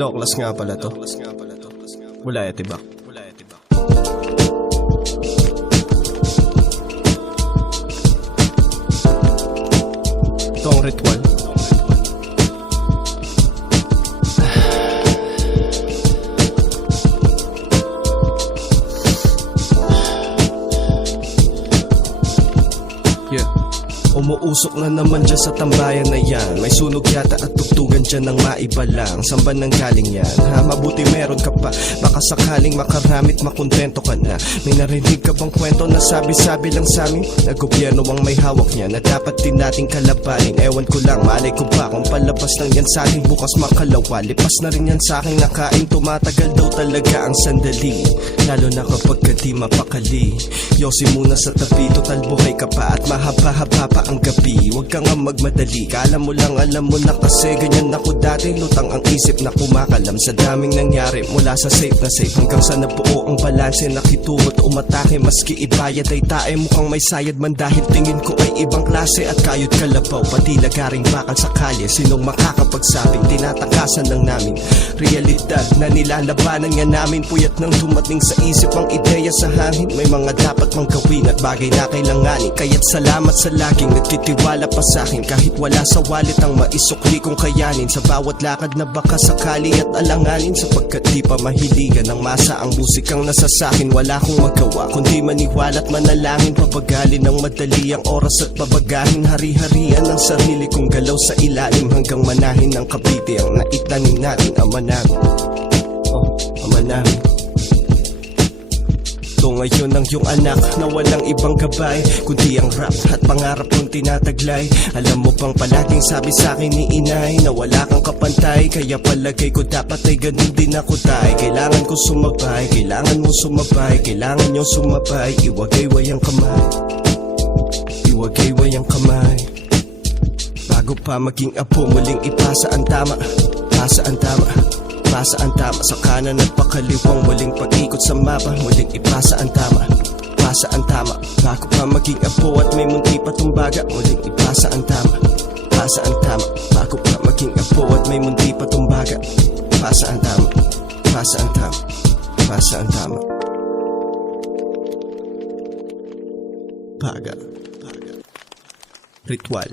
Low class nga pala to. Wala ya tibak. Itong ritual. Yeah. Umuusok na naman dyan sa tambayan na yan. May sunog yata at tugtugan dyan ng maiba lang. Saan ba nang galing yan? Ha, mabuti meron ka pa. Baka sakaling makaramit makontento ka na. May narinig ka bang kwento na sabi-sabi lang sa amin? Na gobyerno ang may hawak niya na dapat din nating kalabanin. Ewan ko lang, malay ko pa kung palabas lang yan sa akin bukas makalawa. Lipas na rin yan sa aking nakain. Tumatagal daw talaga ang sandali, lalo na kapag ka di mapakali. Yosi muna sa tabi, total buhay ka pa at mahaba-haba pa ang gabi. Huwag ka nga magmadali, kala mo lang alam mo na kasi ganyan ako dati. Lutang ang isip na kumakalam sa daming nangyari. Mula sa safe na safe hanggang sa nabuo ang balanse. Nakitungot umatake maski ibayad ay tae. Mukhang may sayad man dahil tingin ko ay ibang klase. At kayod kalabaw, pati lagaring bakal sa kalye. Sinong makakapagsabing tinatakasan lang namin realidad na nilalabanan nga namin. Puyat nang dumating sa isip ang ideya sa hangin. May mga dapat mang gawin at bagay na kailanganin. Kaya't salamat sa laging nagtitiwala pa sa akin. Kahit wala sa wallet ang maisukli kong kayanin. Sa bawat lakad na baka sakali at alanganin. Sapagkat di pa mahiligan ng masa ang musikang nasa sakin. Wala akong magawa kundi maniwala at manalangin. Papagalin ng madali ang oras at babagahin. Hari-harian ang sarili kong galaw sa ilalim. Hanggang manahin ng Cavite ang naitanim natin. Ama namin, oh, ama namin. Ito ngayon ang iyong anak na walang ibang gabay kundi ang rap at pangarap kong tinataglay. Alam mo bang palaging sabi sa akin ni inay na wala kang kapantay. Kaya palagay ko dapat ay ganun din ako tay. Kailangan ko sumabay, kailangan mo sumabay. Kailangan nyo sumabay, iwagayway ang kamay. Iwagayway ang kamay. Bago pa maging apo, muling ipasa ang tama. Pasa ang tama, pasa ang tama. Sa kanan at pakaliwang muling pag-ikot sa mapa. Muling ipasa ang tama, pasa ang tama. Bago pa maging apo at may munti pa tumbaga. Muling ipasa ang tama, pasa ang tama. Bago pa maging apo at may munti pa tumbaga. Pasa ang tama, pasa ang tama, pasa ang tama. Paga. Ritual.